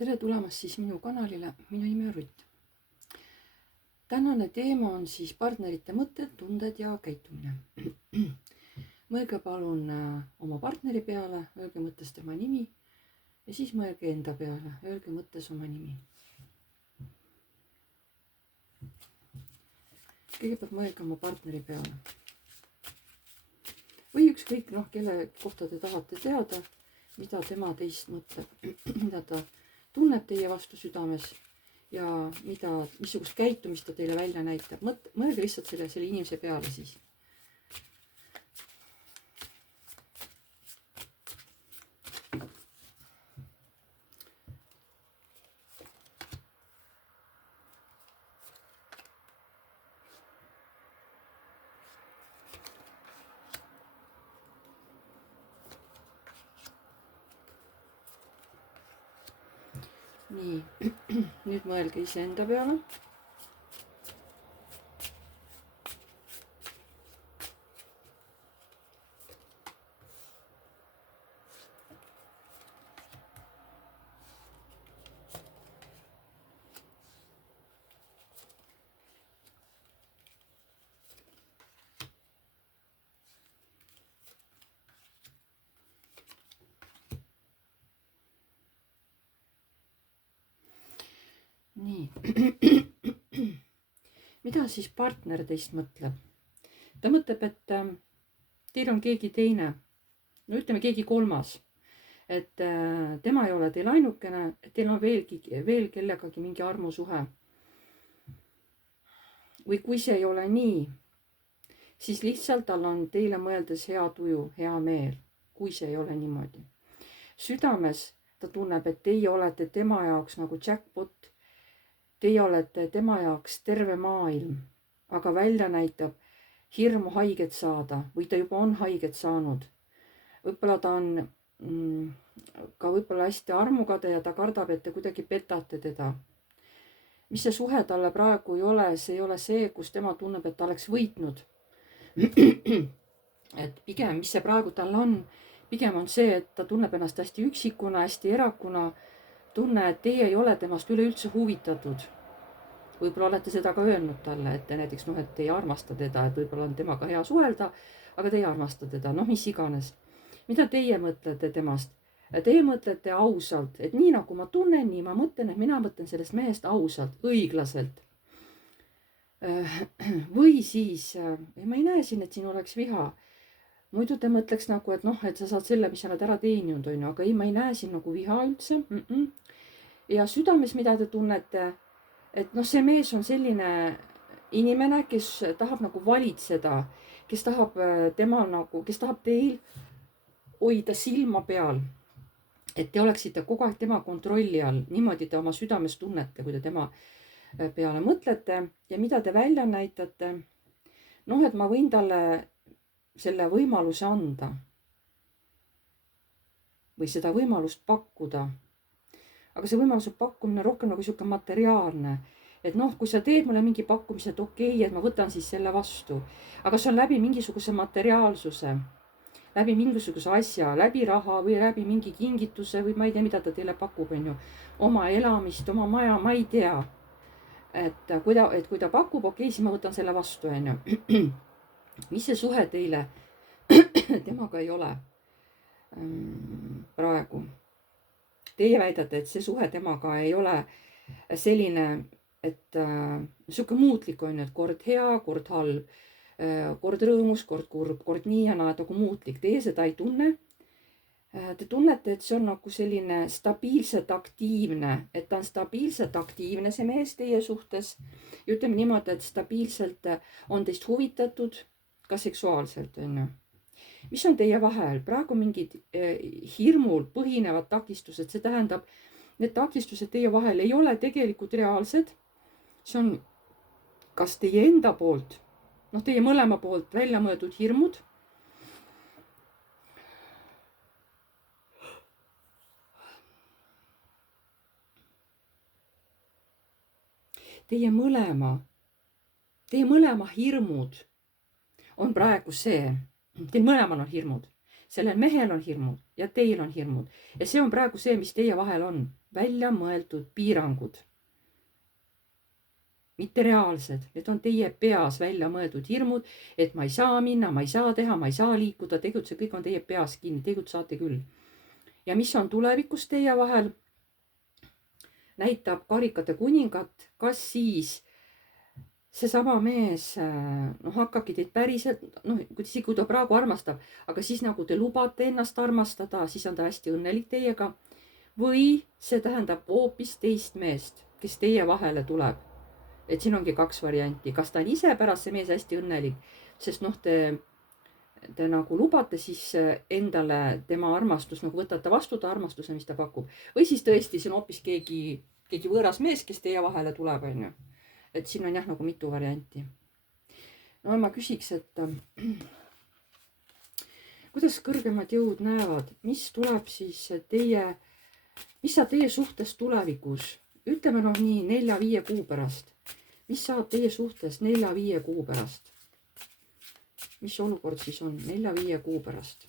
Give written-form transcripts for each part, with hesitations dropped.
Tere tulemast siis minu kanalile, minu nimi on Rutt. Tänane teema on siis partnerite mõtted, tunded ja käitumine. Mõelge palun oma partneri peale, öelge mõttes tema nimi ja siis mõelge enda peale, öelge mõttes oma nimi. Kõigepealt mõelge oma partneri peale. Või ükskõik, kelle kohta te tahate teada, mida tema teist mõtleb, mida ta tunneb teie vastu südames ja missugust käitumist ta teile välja näitab. Mõelge lihtsalt selle inimese peale siis. Nii, nüüd mõelge iseenda peale. Nii. Mida siis partner teist mõtleb? Ta mõtleb, et teil on keegi teine, no ütleme keegi kolmas, et tema ei ole teil ainukene, et teil on veel kellegagi mingi armusuhe. Või kui see ei ole nii, siis lihtsalt tal on teile mõeldes hea tuju, hea meel, kui see ei ole niimoodi. Südames ta tunneb, et teie olete tema jaoks nagu jackpot. Teie olete tema jaoks terve maailm, aga välja näitab hirmu haiget saada või ta juba on haiget saanud. Võib-olla ta on ka võib-olla hästi armukade ja ta kardab, et te kuidagi petate teda. Mis see suhe talle praegu ei ole, see ei ole see, kus tema tunneb, et ta oleks võitnud. Et pigem, mis see praegu tal on, pigem on see, et ta tunneb ennast hästi üksikuna, hästi erakuna, tunne, et teie ei ole temast üleüldse huvitatud. Võib-olla olete seda ka öelnud talle, et näiteks et te ei armasta teda, et võib-olla on temaga hea suhelda, aga te ei armasta teda, mis iganes. Mida teie mõtlete temast? Teie mõtlete ausalt, et nii nagu ma tunnen, nii ma mõtlen, et mina mõtlen sellest mehest ausalt, õiglaselt. Või siis, ma ei näe siin, et siin oleks viha. Muidu te mõtleks nagu, et sa saad selle, mis sa oled ära teeninud, aga ei, ma ei näe siin nagu viha üldse. Ja südames, mida te tunnete, et see mees on selline inimene, kes tahab nagu valitseda, kes tahab teil hoida silma peal, et te oleksite kogu aeg tema kontrolli all. Niimoodi te oma südames tunnete, kui te tema peale mõtlete ja mida te välja näitate. Et ma võin talle selle võimaluse anda või seda võimalust pakkuda. Aga see võimaluse pakkumine rohkem nagu siuke materiaalne. Et kui sa teed mulle mingi pakkumise, et okei, et ma võtan siis selle vastu. Aga see on läbi mingisuguse materiaalsuse, läbi mingisuguse asja, läbi raha või läbi mingi kingituse või ma ei tea, mida ta teile pakub, oma elamist, oma maja, ma ei tea. Et kui ta pakub, okei, siis ma võtan selle vastu, Mis see suhe teile temaga ei ole praegu? Teie väidate, et see suhe temaga ei ole selline, et siuke muutlik on, et kord hea, kord halb, kord rõõmus, kord kurb, kord nii ja naa, nagu muutlik. Teie seda ei tunne. Te tunnete, et see on nagu selline stabiilselt aktiivne, et ta on stabiilselt aktiivne, see mees teie suhtes. Ja ütleme niimoodi, et stabiilselt on teist huvitatud ka seksuaalselt, Mis on teie vahel? Praegu mingid hirmul põhinevad takistused, see tähendab, need takistused teie vahel ei ole tegelikult reaalsed. See on kas teie enda poolt, teie mõlema poolt välja mõeldud hirmud. Teie mõlema hirmud on praegu see. Teil mõlemal on hirmud. sellel mehel on hirmud ja teil on hirmud ja see on praegu see, mis teie vahel on, välja mõeldud piirangud. Mitte reaalsed, need on teie peas välja mõeldud hirmud, et ma ei saa minna, ma ei saa teha, ma ei saa liikuda, tegutse, kõik on teie peas kinni, saate küll. Ja mis on tulevikus teie vahel? Näitab karikate kuningat, kas siis seesama mees hakkabki teid päriselt, kui ta praegu armastab, aga siis nagu te lubate ennast armastada, siis on ta hästi õnnelik teiega. Või see tähendab hoopis teist meest, kes teie vahele tuleb. Et siin ongi 2 varianti, kas ta on ise pärast see mees hästi õnnelik, sest te nagu lubate siis endale tema armastust, nagu võtate vastu ta armastuse, mis ta pakub. Või siis tõesti, see on hoopis keegi võõras mees, kes teie vahele tuleb, on ju. Et siin on jah nagu mitu varianti. No ma küsiks, et kuidas kõrgemad jõud näevad, mis tuleb siis mis saab teie suhtes tulevikus? Ütleme nii 4-5 kuu pärast. Mis saab teie suhtes 4-5 kuu pärast? Mis olukord siis on 4-5 kuu pärast?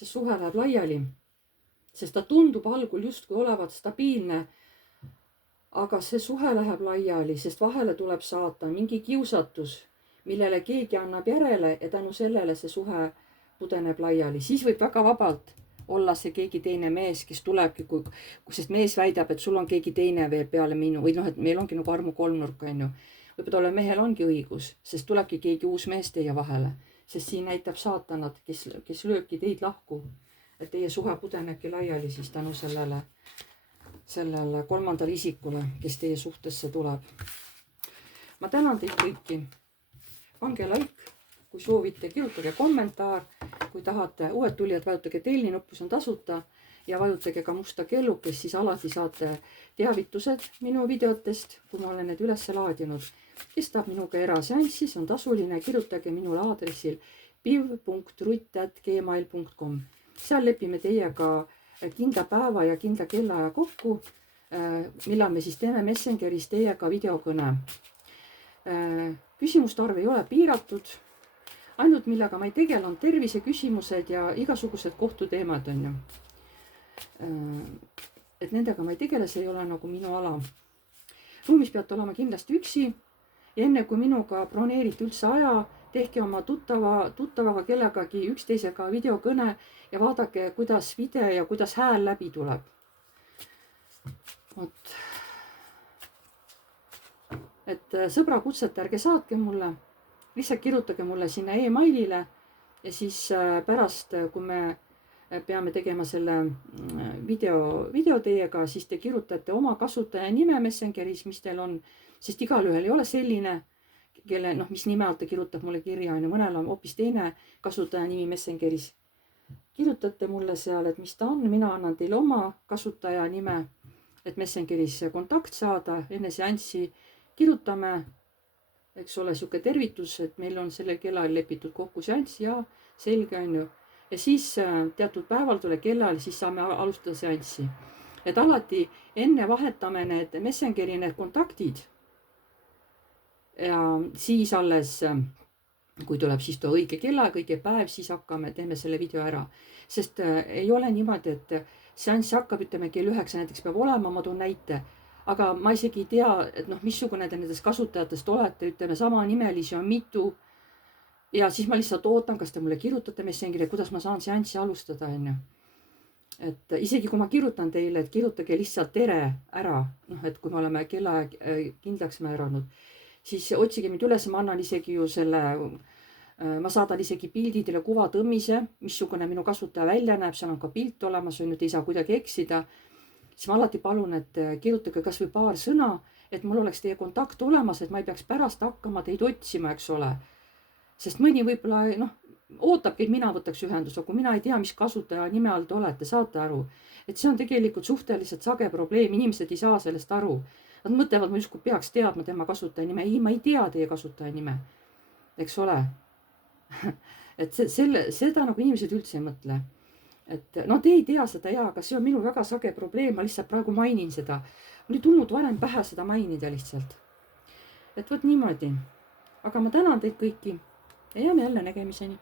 See suhe läheb laiali, sest ta tundub algul justkui olevat stabiilne, aga see suhe läheb laiali, sest vahele tuleb saata mingi kiusatus, millele keegi annab järele ja tänu sellele see suhe pudeneb laiali. Siis võib väga vabalt olla see keegi teine mees, kes tulebki, sest mees väidab, et sul on keegi teine veel peale minu või et meil ongi nagu armu kolmnurk, on ju. Võib-olla mehel ongi õigus, sest tulebki keegi uus mees teie vahele, sest siin näitab saatanat, kes lööbki teid lahku, et teie suhe pudenebki laiali siis tänu sellele kolmandale isikule, kes teie suhtesse tuleb. Ma tänan teid kõiki. Pange like, kui soovite, kirjutage kommentaar, kui tahate. Uued tulijad, vajutage telli nuppu, see on tasuta ja vajutage ka musta kellukest, siis alati saate teavitused minu videotest, kui ma olen need üles laadinud. Kes tahab minuga eraseanssi, see on tasuline, kirjutage minule aadressil piv.rutt@gmail.com. Seal lepime teiega kindla päeva ja kindla kellaaja kokku, millal me siis teeme Messengeris teiega videokõne. Küsimuste arv ei ole piiratud. Ainult millega ma ei tegele, on terviseküsimused ja igasugused kohtuteemad, on ju. Et nendega ma ei tegele, see ei ole nagu minu ala. Ruumis peate olema kindlasti üksi ja enne kui minuga broneerite üldse aja, tehke oma tuttavaga kellegagi üksteisega videokõne ja vaadake, kuidas video ja kuidas hääl läbi tuleb. Et sõbra kutset ärge saatke mulle, lihtsalt kirjutage mulle sinna e-mailile ja siis pärast, kui me peame tegema selle video teiega, siis te kirjutate oma kasutaja nime Messengeris, mis teil on, sest igalühel ei ole selline, kelle, mis nime alt ta kirjutab mulle kirja, mõnel on hoopis teine kasutaja nimi Messengeris. Kirjutate mulle seal, et mis ta on, mina annan teile oma kasutaja nime, et Messengeris kontakt saada enne seanssi. Kirjutame, eks ole, siuke tervitus, et meil on sellel kellal lepitud kokku seanss ja selge on ju. Ja siis teatud päeval tule kellal, siis saame alustada seanssi. Et alati enne vahetame need Messengeri need kontaktid. Ja siis alles, kui tuleb siis too õige kellaaeg, õige päev, siis teeme selle video ära. Sest ei ole niimoodi, et seanss hakkab, ütleme kell 9 näiteks peab olema, ma toon näite. Aga ma isegi ei tea, et missugune te nendest kasutajatest olete, ütleme sama nimelisi on mitu. Ja siis ma lihtsalt ootan, kas te mulle kirjutate Messengeri, kuidas ma saan seanssi alustada, on ju. Et isegi kui ma kirjutan teile, et kirjutage lihtsalt tere ära, et kui me oleme kellaaeg kindlaks määranud, siis otsige mind üles, ma annan isegi ju ma saadan isegi pildidele kuvatõmmise, missugune minu kasutaja välja näeb, seal on ka pilt olemas, on ju, te ei saa kuidagi eksida. Siis ma alati palun, et kirjutage kas või paar sõna, et mul oleks teie kontakt olemas, et ma ei peaks pärast hakkama teid otsima, eks ole. Sest mõni võib-olla ootabki, et mina võtaks ühendust, aga kui mina ei tea, mis kasutaja nime all te olete, saate aru. Et see on tegelikult suhteliselt sage probleem, inimesed ei saa sellest aru. Nad mõtlevad, ma justkui peaks teadma tema kasutaja nime. Ei, ma ei tea teie kasutaja nime, eks ole. Et seda nagu inimesed üldse ei mõtle. et no te ei tea seda ja, aga see on minul väga sage probleem, ma lihtsalt praegu mainin seda. Mul ei tulnud varem pähe seda mainida lihtsalt. Et vot niimoodi. Aga ma tänan teid kõiki ja jääme jälle nägemiseni.